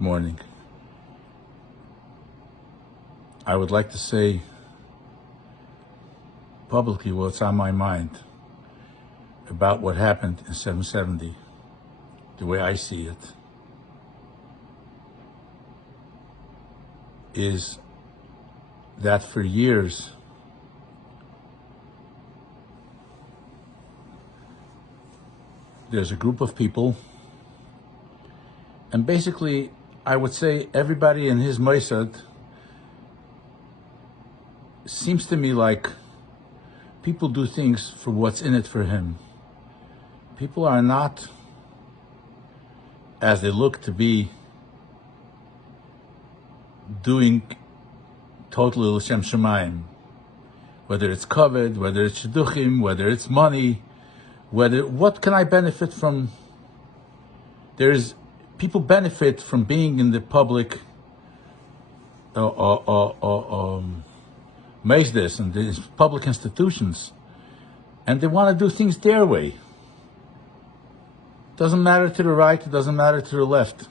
morning. I would like to say publicly what's on my mind about what happened in 770, the way I see it, is that for years there's a group of people, and basically I would say everybody in his Mossad seems to me like people do things for what's in it for him. People are not as they look to be doing totally l'shem shamayim. Whether it's kavod, whether it's shidduchim, whether it's money, what can I benefit from? People benefit from being in the public Meisdes and these public institutions, and they want to do things their way. Doesn't matter to the right, it doesn't matter to the left.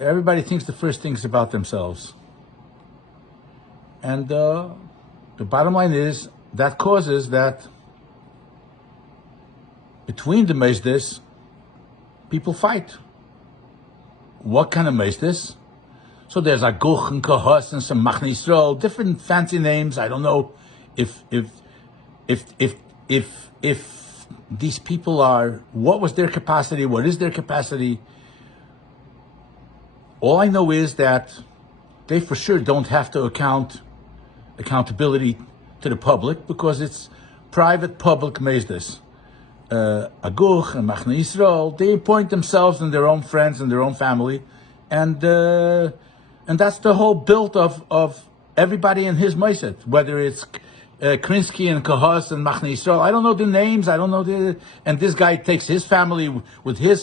Everybody thinks the first things about themselves. And the bottom line is that causes that between the Meisdes, people fight. What kind of Meisdes? So there's Aguch and Kahos and some Machne Yisrael, different fancy names. I don't know if these people are, what was their capacity? What is their capacity? All I know is that they for sure don't have to accountability to the public, because it's private public Meisdes. Aguch and Machne Yisrael, they appoint themselves and their own friends and their own family, and that's the whole build of everybody in his Mossad, whether it's Krinsky and Kahos and Machne Yisrael. I don't know the names, and this guy takes his family with his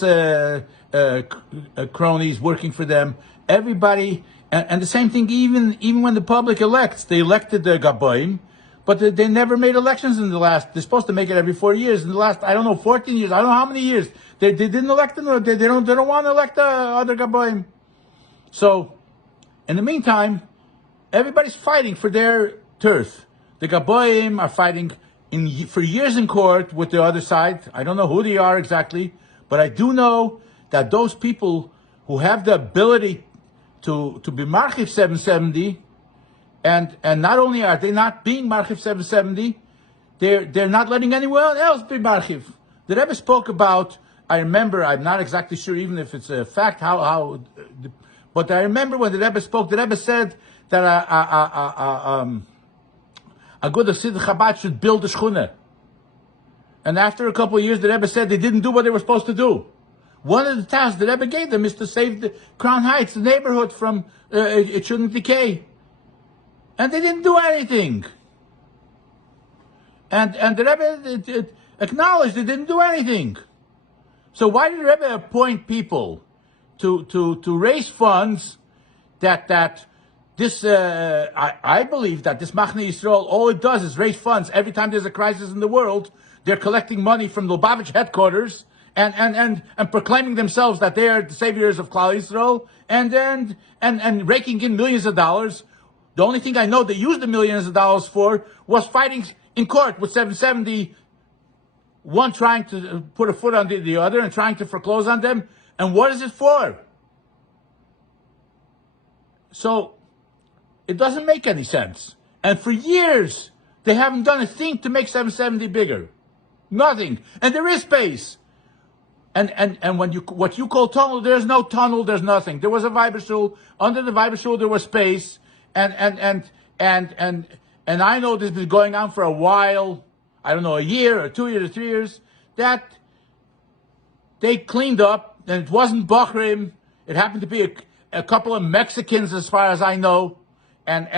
cronies working for them. Everybody, and the same thing even when the public elects. They elected the Gaboim, but they never made elections in the last, they're supposed to make it every 4 years. In the last, 14 years, I don't know how many years. They didn't elect them, they don't want to elect the other Gaboim. So, in the meantime, everybody's fighting for their turf. The Gaboim are fighting for years in court with the other side. I don't know who they are exactly, but I do know that those people who have the ability to be Marchiv 770, and not only are they not being Marchiv 770, they're not letting anyone else be Marchiv. The Rebbe spoke about, I remember, I'm not exactly sure even if it's a fact, but I remember when the Rebbe spoke, the Rebbe said that a good Hasidic Chabad should build a shchunah. And after a couple of years, the Rebbe said they didn't do what they were supposed to do. One of the tasks the Rebbe gave them is to save the Crown Heights, the neighborhood, from it shouldn't decay. And they didn't do anything. And the Rebbe acknowledged they didn't do anything. So why did the Rebbe appoint people to raise funds that this, I believe that this Machne Yisrael, all it does is raise funds. Every time there's a crisis in the world, they're collecting money from Lubavitch headquarters and proclaiming themselves that they are the saviors of Klal Yisrael, and raking in millions of dollars. The only thing I know they used the millions of dollars for was fighting in court with 770, one trying to put a foot on the other and trying to foreclose on them. And what is it for? So, it doesn't make any sense. And for years, they haven't done a thing to make 770 bigger. Nothing. And there is space. And when what you call tunnel, there's no tunnel, there's nothing. There was a Weibershul. Under the Weibershul, there was space. And I know this has been going on for a while. I don't know, a year or 2 years or 3 years. That they cleaned up, and it wasn't Bachrim. It happened to be a couple of Mexicans, as far as I know. And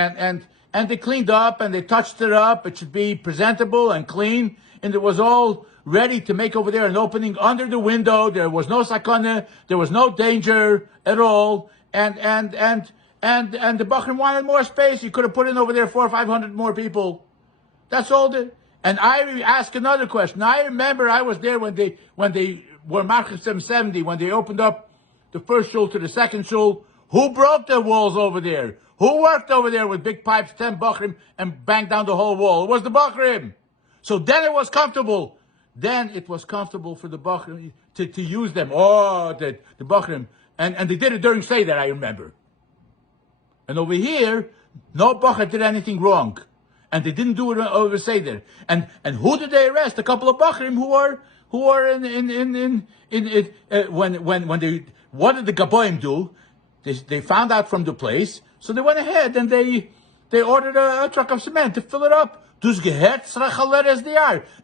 they cleaned up and they touched it up. It should be presentable and clean. And it was all ready to make over there an opening under the window. There was no sakana. There was no danger at all. And the Bachrim wanted more space. You could have put in over there 400 or 500 more people. That's all. And I ask another question. I remember I was there when they were Marchiv 770, when they opened up the first shul to the second shul. Who broke the walls over there? Who worked over there with big pipes, 10 bachrim, and banged down the whole wall? It was the bachrim. So then it was comfortable. Then it was comfortable for the bachrim to use them. Oh, the bachrim. And they did it during Seder, I remember. And over here, no bachar did anything wrong. And they didn't do it over Seder. And who did they arrest? A couple of bachrim who are when they, what did the Gaboim do? They found out from the place, so they went ahead and they ordered a truck of cement to fill it up.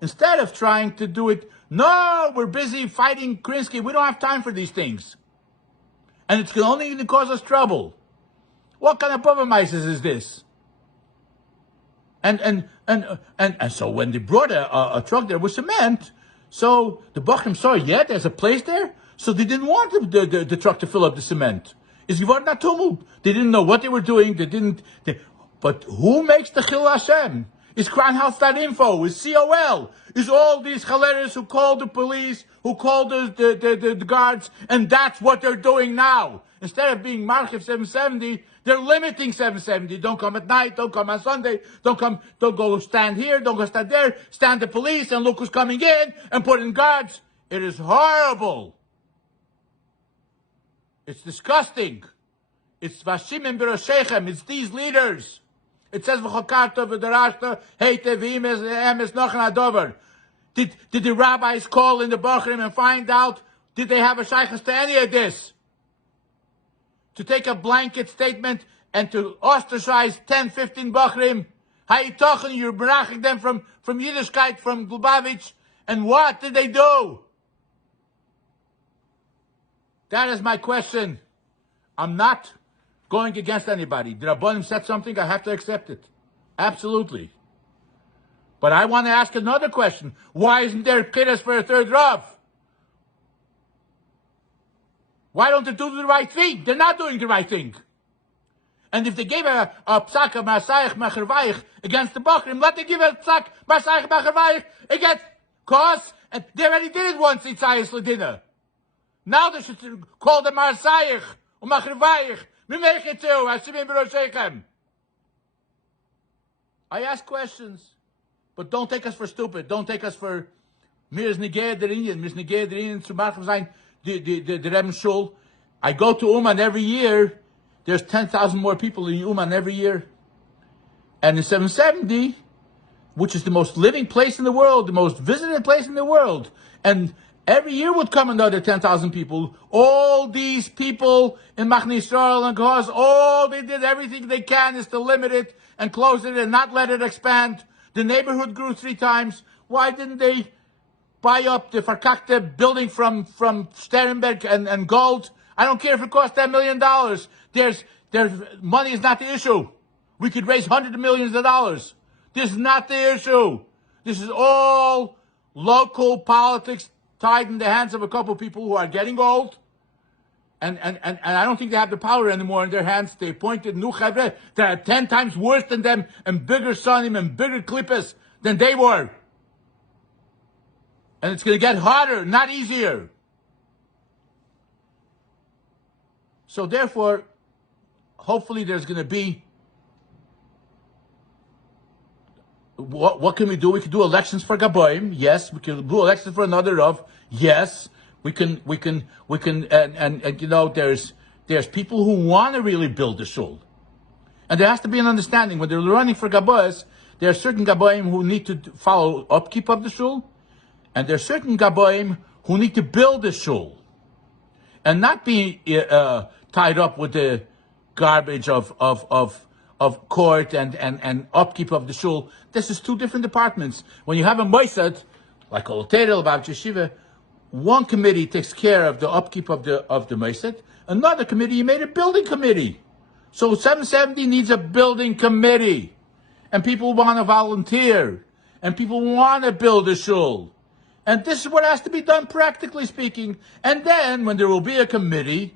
Instead of trying to do it, no, we're busy fighting Krinsky. We don't have time for these things. And it's only going to cause us trouble. What kind of Bavamaises is this? And so when they brought a truck there with cement, so the Bachrim saw, yeah, there's a place there, so they didn't want the truck to fill up the cement. Is Gevard Natumub. They didn't know what they were doing. But who makes the Chil Hashem? Is Crownhouse.info, is COL, is all these chaleres who called the police, who called the guards, and that's what they're doing now. Instead of being Marchiv 770, they're limiting 770. Don't come at night, don't come on Sunday, don't go stand here, don't go stand there, stand the police, and look who's coming in, and put in guards. It is horrible. It's disgusting. It's Vashimim B'Roshechem. It's these leaders. It says v'chokarta v'darashta heitev v'emes nochen adover. Did the rabbis call in the bachrim and find out, did they have a shaykhus to any of this? To take a blanket statement and to ostracize 10, 15 bachrim? Hayitochen, you're beraching them from Yiddishkeit, from Lubavitch, and what did they do? That is my question. I'm not going against anybody. The Rabbanim said something, I have to accept it. Absolutely. But I want to ask another question. Why isn't there kiddush for a third Rav? Why don't they do the right thing? They're not doing the right thing. And if they gave a psak of Masayich Machervayich against the Bachrim, let them give a psak Masayich Machervayich against Kos, and they already did it once in Tzayis Ladina. Now they should call them Marsayich or Machervayich. I ask questions, but don't take us for stupid. Don't take us for Mir's Negeh Derinyan, Mir's Negeh Derinyan zu machen sein, the Rebbe Shul. I go to Uman every year. There's 10,000 more people in Uman every year. And in 770, which is the most living place in the world, the most visited place in the world, and every year would come another 10,000 people. All these people in Machne Yisrael and Goz, all they did, everything they can is to limit it and close it and not let it expand. The neighborhood grew 3 times. Why didn't they buy up the Farkakte building from Sternberg and Gold? I don't care if it costs $10 million. There's money is not the issue. We could raise hundreds of millions of dollars. This is not the issue. This is all local politics tied in the hands of a couple of people who are getting old, and I don't think they have the power anymore in their hands. They appointed new chavrei that are 10 times worse than them and bigger sonim and bigger klippas than they were. And it's going to get harder, not easier. So therefore, hopefully there's going to be, what can we do? We can do elections for Gaboim. Yes. We can do elections for another Rav. Yes. We can, and you know, there's people who want to really build the shul. And there has to be an understanding. When they're running for Gabois, there are certain Gaboim who need to follow upkeep of the shul, and there are certain Gaboim who need to build the shul, and not be tied up with the garbage of court and upkeep of the shul. This is 2 different departments. When you have a moisad, like Oloterel, about Yeshiva, one committee takes care of the upkeep of the moisad. Another committee, you made a building committee. So 770 needs a building committee. And people want to volunteer. And people want to build a shul. And this is what has to be done, practically speaking. And then, when there will be a committee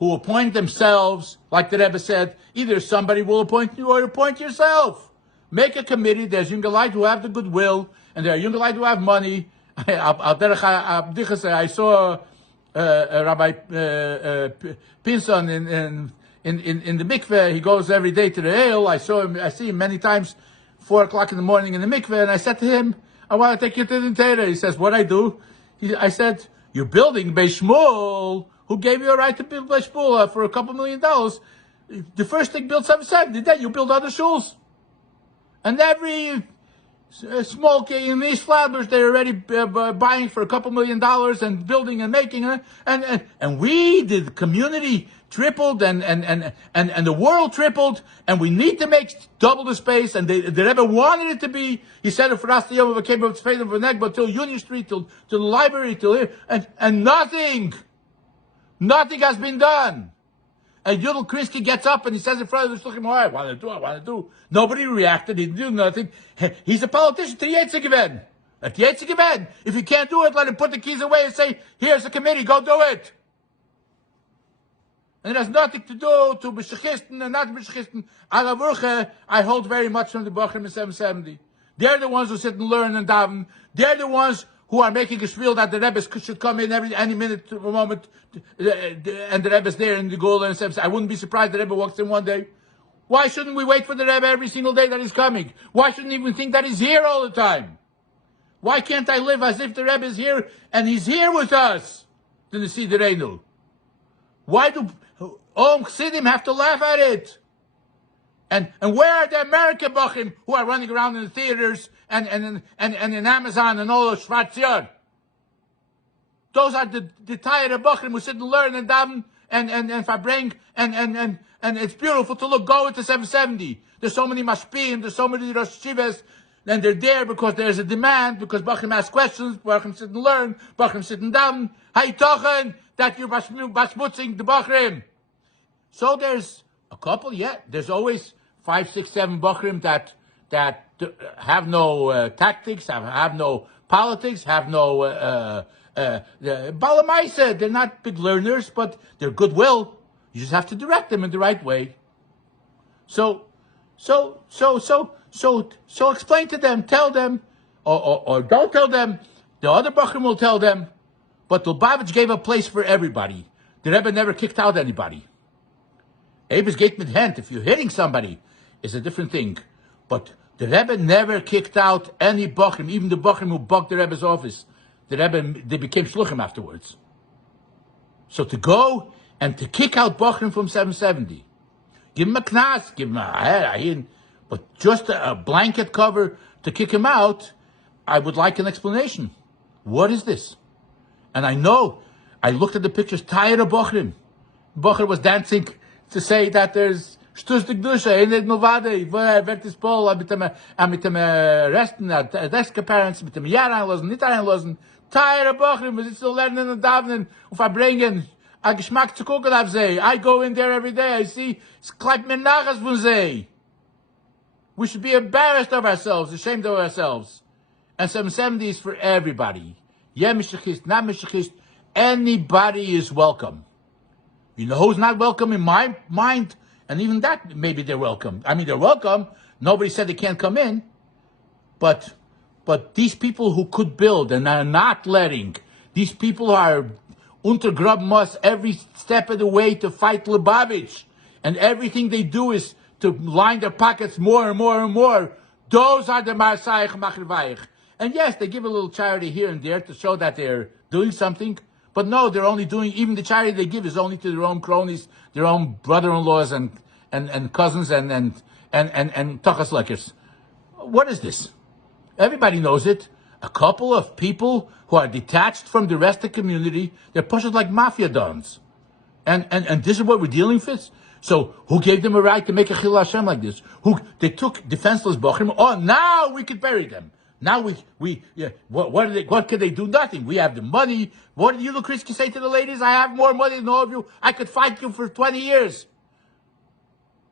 who appoint themselves, like the Rebbe said, either somebody will appoint you or appoint yourself. Make a committee. There's Yungelite who have the goodwill, and there are Yungelite who have money. I saw Rabbi Pinson in the mikveh. He goes every day to the ale. I see him many times, 4:00 in the morning in the mikveh, and I said to him, I want to take you to the Torah. He says, what I do? I said, you're building Beis Shmuel. Who gave you a right to build Beis Shmuel for $2 million? The first thing built 770, then you build other shuls. And every small in these flowers, they're already buying for $2 million and building and making it. And we, the community, tripled and the world tripled, and we need to make double the space. And the Rebbe wanted it to be. He said it for us the Yom came up to for neck, but till Union Street, till the library, till here, and nothing has been done. And Yudel Krinsky gets up and he says in front of the Shluchim, I want to do. Nobody reacted. He didn't do nothing. He's a politician to Yitzhak. At Yitzhak, if he can't do it, let him put the keys away and say, here's a committee, go do it. And it has nothing to do to B'Shechisten and not B'Shechisten. Alavurche, I hold very much from the Bachrim in 770. They're the ones who sit and learn and daven. They're the ones who are making a spiel that the Rebbe should come in any minute, a moment, and the Rebbe's there in the goal and says, I wouldn't be surprised the Rebbe walks in one day. Why shouldn't we wait for the Rebbe every single day that he's coming? Why shouldn't we even think that he's here all the time? Why can't I live as if the Rebbe is here and he's here with us? Then the see the Reinu. Why do Chassidim have to laugh at it? And where are the American Bachim who are running around in the theaters and in Amazon and all those Schwarzjör? Those are the tired Bachim who sit and learn and daven and verbring and it's beautiful to look. Go into 770. There's so many mashpim, there's so many Rosh Shivas, and they're there because there's a demand, because Bachim ask questions, Bachim sit and learn, Bachim sit and daven. How tochen that you're bashmutzing the Bachrim? So there's a couple, there's always 5, 6, 7 Bachrim that have no tactics, have no politics, have no balamaisa. They're not big learners, but they're goodwill. You just have to direct them in the right way. So explain to them, tell them, or don't tell them. The other Bachrim will tell them. But Lubavitch gave a place for everybody. The Rebbe never kicked out anybody. Ebes geht mit Hand. If you're hitting somebody, it's a different thing. But the Rebbe never kicked out any Bachrim, even the Bachrim who bugged the Rebbe's office. The Rebbe, they became Shluchim afterwards. So to go and to kick out Bachrim from 770, give him a knas, give him a but just a blanket cover to kick him out, I would like an explanation. What is this? And I know, I looked at the pictures, tired of Bachrim. Bachrim was dancing to say that there's Shtus de Gdusha, Eined Novade, wird es Paul, mit dem Resten, Deska parents, mit dem Jahr einlassen, nicht einlassen. Tired of Bachrim, wir sitzen lernen und davenen und verbringen a Geschmack zu gucken auf sie. I go in there every day, I see, es kleibt mir nachas von sie. We should be embarrassed of ourselves, ashamed of ourselves. And 770 is for everybody. Yeah, Mishachist, not Mishachist. Anybody is welcome. You know who's not welcome in my mind? And even that, maybe they're welcome. I mean, they're welcome. Nobody said they can't come in. But these people who could build and are not letting, these people are untergraben every step of the way to fight Lubavitch. And everything they do is to line their pockets more and more and more. Those are the Marsayich Machirvayich. And yes, they give a little charity here and there to show that they're doing something. But no, they're only doing, even the charity they give is only to their own cronies, their own brother-in-laws and cousins and tachas lekers. What is this? Everybody knows it. A couple of people who are detached from the rest of the community, they're pushed like mafia dons. And this is what we're dealing with? So who gave them a right to make a Chil Hashem like this? They took defenseless Bachrim. Oh, now we could bury them. Now what could they do? Nothing. We have the money. What did Yudel Krinsky say to the ladies? I have more money than all of you. I could fight you for 20 years.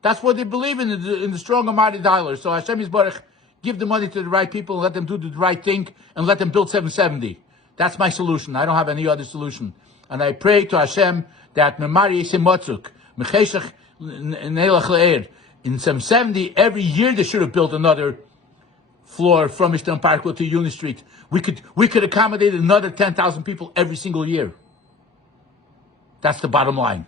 That's what they believe in the strong Amadi dollar. So Hashem Yisbarach, give the money to the right people and let them do the right thing and let them build 770. That's my solution. I don't have any other solution. And I pray to Hashem that Memari Yisim Motzuk, Mecheshach Neilach Le'er, in 770, every year they should have built another floor from Eastern Parkway to Union Street. We could accommodate another 10,000 people every single year. That's the bottom line.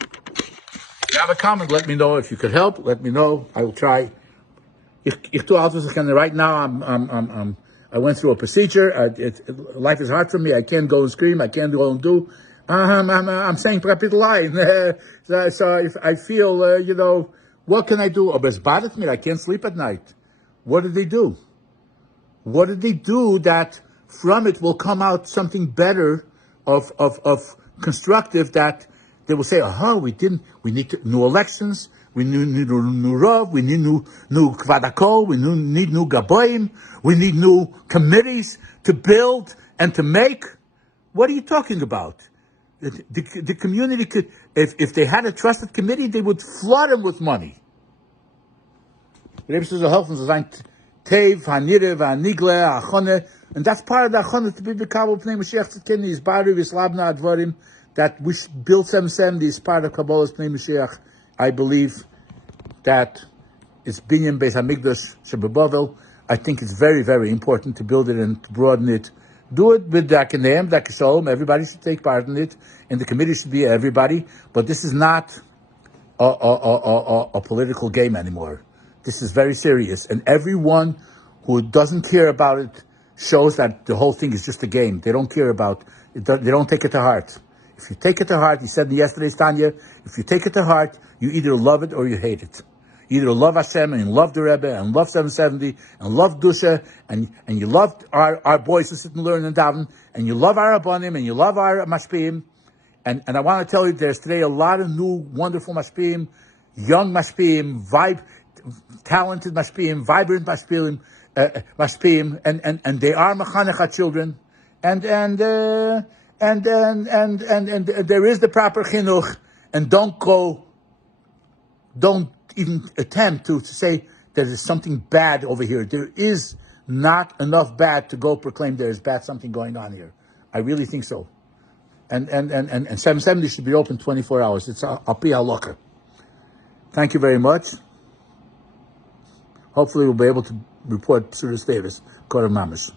If you have a comment, let me know. If you could help, let me know. I will try. Right now, I went through a procedure. Life is hard for me. I can't go and scream. I can't go and do. I'm saying rapid line. So if I feel, what can I do? I can't sleep at night. What did they do? What did they do that from it will come out something better of constructive, that they will say, we need new elections, we need new Rav, we need new Kvadakol, we need new Gaboim, we need new committees to build and to make. What are you talking about? The community could, if they had a trusted committee, they would flood them with money. Tev, Hanirev, Hanigle, Achone, and that's part of the Achone to be the Kabbalah Pnei Mashiach Tzidkeni, is Baru, Vislabna, Advarim, that we build 770 is part of Kabbalah's Pnei Mashiach. I believe that it's Binyan Beis HaMikdash Shebebavel. I think it's very, very important to build it and to broaden it. Do it with Dakenem, Dakesholm, everybody should take part in it, and the committee should be everybody, but this is not a political game anymore. This is very serious, and everyone who doesn't care about it shows that the whole thing is just a game. They don't care about it. They don't take it to heart. If you take it to heart, he said in yesterday's Tanya, if you take it to heart, you either love it or you hate it. You either love Hashem and love the Rebbe and love 770 and love Dusha and you love our boys who sit and learn and daven, and you love our Abanim and you love our Mashpim. And I want to tell you, there's today a lot of new wonderful Mashpim, young Mashpim, talented Mashpim, vibrant Mashpim, and they are Mechanecha children, and there is the proper chinuch, and don't even attempt to say that there's something bad over here. There is not enough bad to go proclaim there is bad something going on here. I really think so. And 770 should be open 24 hours. It's a pi halakha. Thank you very much. Hopefully we'll be able to report Psuras Davis, Koram Mamish.